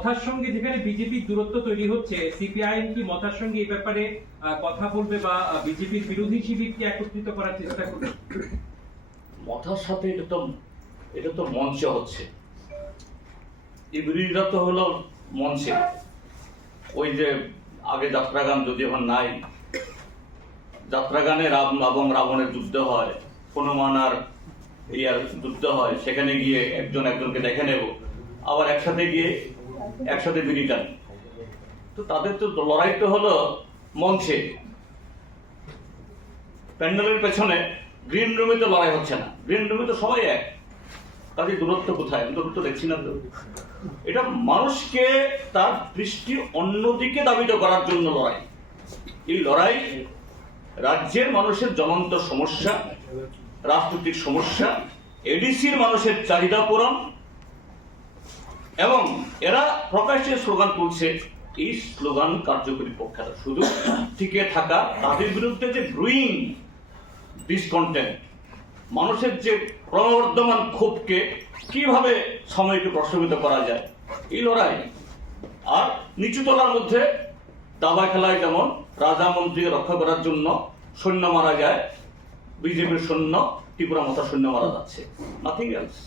মথার সঙ্গে যেখানে বিজেপির দূরত্ব তৈরি হচ্ছে, সিপিআইএম কি মথার সঙ্গে এই ব্যাপারে কথা বলবে বা বিজেপির বিরোধী শিবিরকে একত্রিত করার চেষ্টা করবে? মথার সাথে এটা তো মঞ্চে হচ্ছে, এই বিরোধীরা তো হলো মঞ্চে। ওই যে আগে যাত্রাগান যদি এখন নাই, যাত্রাগানে রাম এবং রাবণের যুদ্ধ হয়, হনুমান আর ইয়ার যুদ্ধ হয়, সেখানে গিয়ে একজন একজনকে দেখে নেব, আবার একসাথে গিয়ে একসাথে বিড়ি টান। তো তাদের তো লড়াই তো হলো মঞ্চে, প্যান্ডেলের পেছনে। গ্রিন রুমে তো লড়াই হচ্ছে না, গ্রিন রুমে তো সবাই এক, কাজে দূরত্ব কোথায়? আমি দূরত্ব দেখছি না তো। এটা মানুষকে তার দৃষ্টি অন্যদিকে দাবিত করার জন্য লড়াই। এই লড়াই রাজ্যের মানুষের জ্বলন্ত সমস্যা, রাজনৈতিক সমস্যা, এডিসির মানুষের চাহিদা পূরণ, এবং এরা প্রকাশ্যে স্লোগান তুলছে। এই স্লোগান কার্যকরী পক্ষে শুধু টিকে থাকা, তাদের বিরুদ্ধে যে গ্রোয়িং ডিসকন্টেন্ট, মানুষের যে ক্রমবর্ধমান ক্ষোভকে কিভাবে সময়কে প্রশমিত করা যায়, এই লড়াই। আর নিচু তলার মধ্যে দাবা খেলায় যেমন রাজা মন্ত্রীকে রক্ষা করার জন্য সৈন্য মারা যায়, বিজেপির সৈন্য ত্রিপুরা মথা সৈন্য মারা যাচ্ছে, নাথিং এলস।